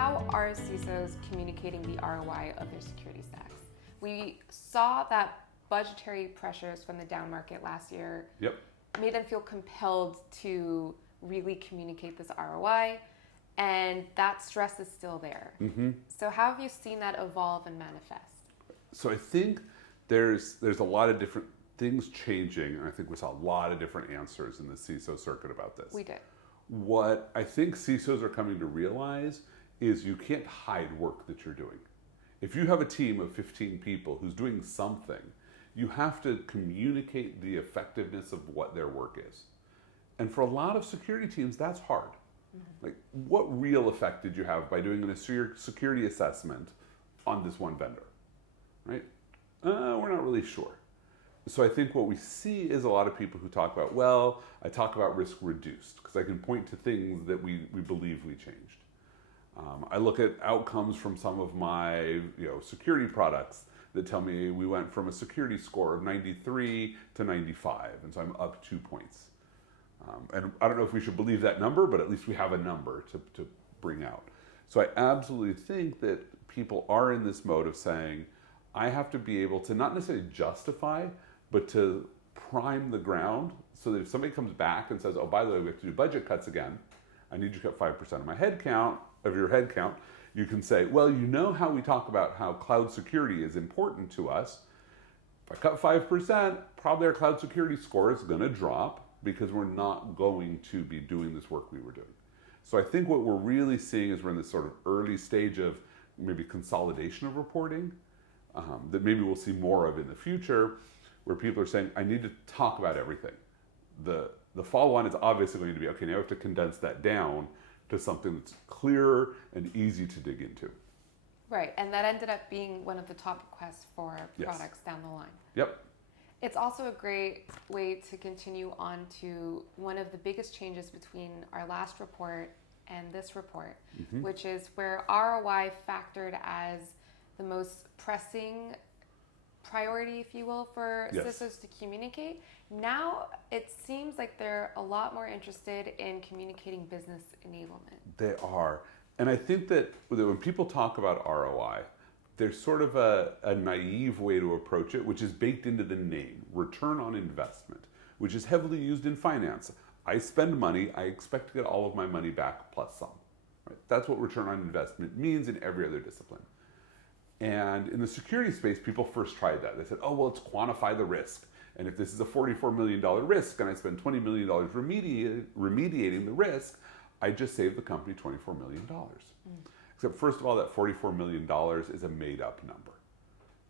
How are CISOs communicating the ROI of their security stacks? We saw that budgetary pressures from the down market last year made them feel compelled to really communicate this ROI, and that stress is still there. So how have you seen that evolve and manifest? So I think there's a lot of different things changing, and I think we saw a lot of different answers in the CISO circuit about this. We did. What I think CISOs are coming to realize is you can't hide work that you're doing. If you have a team of 15 people who's doing something, you have to communicate the effectiveness of what their work is. And for a lot of security teams, that's hard. Like, what real effect did you have by doing a security assessment on this one vendor, right? We're not really sure. So I think what we see is a lot of people who talk about, well, I talk about risk reduced because I can point to things that we believe we changed. I look at outcomes from some of my security products that tell me we went from a security score of 93 to 95, and so I'm up 2 points. And I don't know if we should believe that number, but at least we have a number to bring out. So I absolutely think that people are in this mode of saying, I have to be able to not necessarily justify, but to prime the ground so that if somebody comes back and says, oh, by the way, we have to do budget cuts again, I need you to cut 5% of my headcount, of your headcount, you can say, well, you know how we talk about how cloud security is important to us. If I cut 5%, probably our cloud security score is going to drop because we're not going to be doing this work we were doing. So I think what we're really seeing is we're in this sort of early stage of maybe consolidation of reporting that maybe we'll see more of in the future, where people are saying, I need to talk about everything. The follow-on is obviously going to be, okay, now we have to condense that down to something that's clearer and easy to dig into. Right, and that ended up being one of the top requests for products down the line. Yep. It's also a great way to continue on to one of the biggest changes between our last report and this report, which is where ROI factored as the most pressing priority, if you will, for CISOs to communicate. Now it seems like they're a lot more interested in communicating business enablement. They are. And I think that when people talk about ROI, there's sort of a naive way to approach it, which is baked into the name, return on investment, which is heavily used in finance. I spend money, I expect to get all of my money back plus some. Right? That's what return on investment means in every other discipline. And in the security space, people first tried that. They said, oh, well, let's quantify the risk. And if this is a $44 million risk and I spend $20 million remediating the risk, I just saved the company $24 million. Except first of all, that $44 million is a made up number.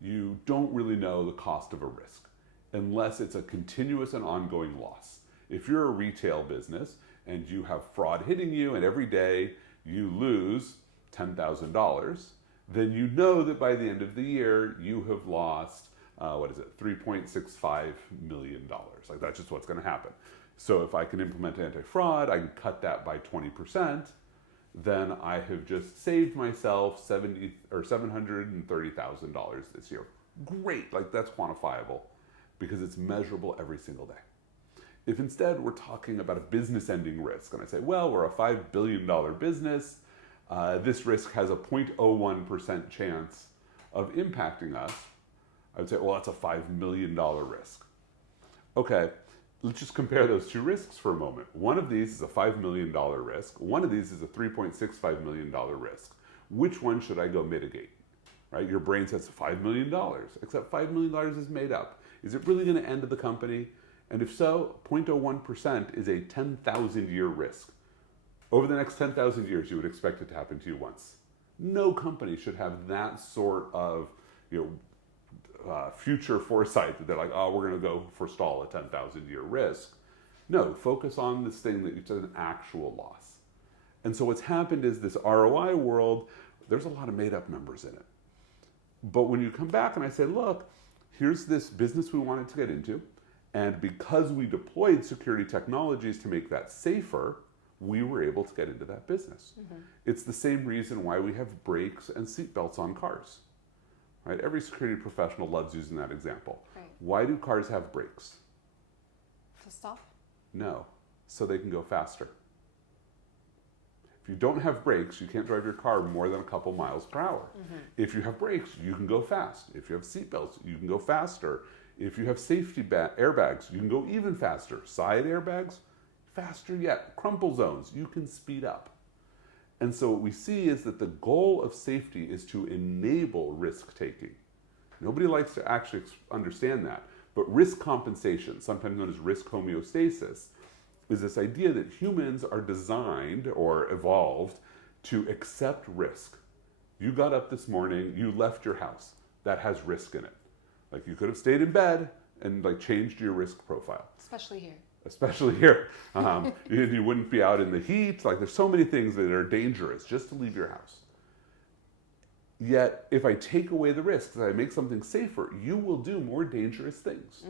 You don't really know the cost of a risk unless it's a continuous and ongoing loss. If you're a retail business and you have fraud hitting you and every day you lose $10,000, then you know that by the end of the year you have lost, $3.65 million. Like, that's just what's going to happen. So if I can implement anti-fraud, I can cut that by 20%, then I have just saved myself $730,000 this year. Great, like that's quantifiable because it's measurable every single day. If instead we're talking about a business-ending risk, and I say, well, we're a $5 billion business, this risk has a 0.01% chance of impacting us, I would say, well, that's a $5 million risk. Okay, let's just compare those two risks for a moment. One of these is a $5 million risk. One of these is a $3.65 million risk. Which one should I go mitigate? Right? Your brain says $5 million, except $5 million is made up. Is it really going to end the company? And if so, 0.01% is a 10,000-year risk. Over the next 10,000 years, you would expect it to happen to you once. No company should have that sort of future foresight that they're like, oh, we're going to go forestall a 10,000-year risk. No, focus on this thing that it's an actual loss. And so what's happened is this ROI world, there's a lot of made-up numbers in it. But when you come back and I say, look, here's this business we wanted to get into, and because we deployed security technologies to make that safer, we were able to get into that business. It's the same reason why we have brakes and seatbelts on cars. Right? Every security professional loves using that example. Right. Why do cars have brakes? To stop? No, so they can go faster. If you don't have brakes, you can't drive your car more than a couple miles per hour. If you have brakes, you can go fast. If you have seatbelts, you can go faster. If you have safety airbags, you can go even faster. Side airbags, faster yet. Crumple zones, you can speed up. And so what we see is that the goal of safety is to enable risk taking. Nobody likes to actually understand that. But risk compensation, sometimes known as risk homeostasis, is this idea that humans are designed or evolved to accept risk. You got up this morning, you left your house. That has risk in it. Like you could have stayed in bed and like changed your risk profile. Especially here. Especially here. You wouldn't be out in the heat. Like there's so many things that are dangerous just to leave your house. Yet if I take away the risks and I make something safer, you will do more dangerous things.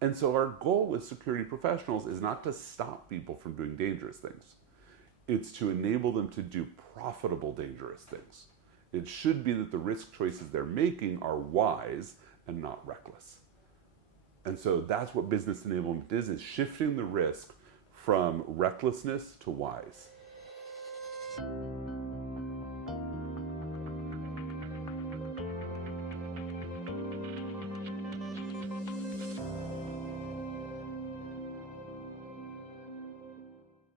And so our goal with security professionals is not to stop people from doing dangerous things. It's to enable them to do profitable dangerous things. It should be that the risk choices they're making are wise and not reckless. And so that's what business enablement is shifting the risk from recklessness to wise.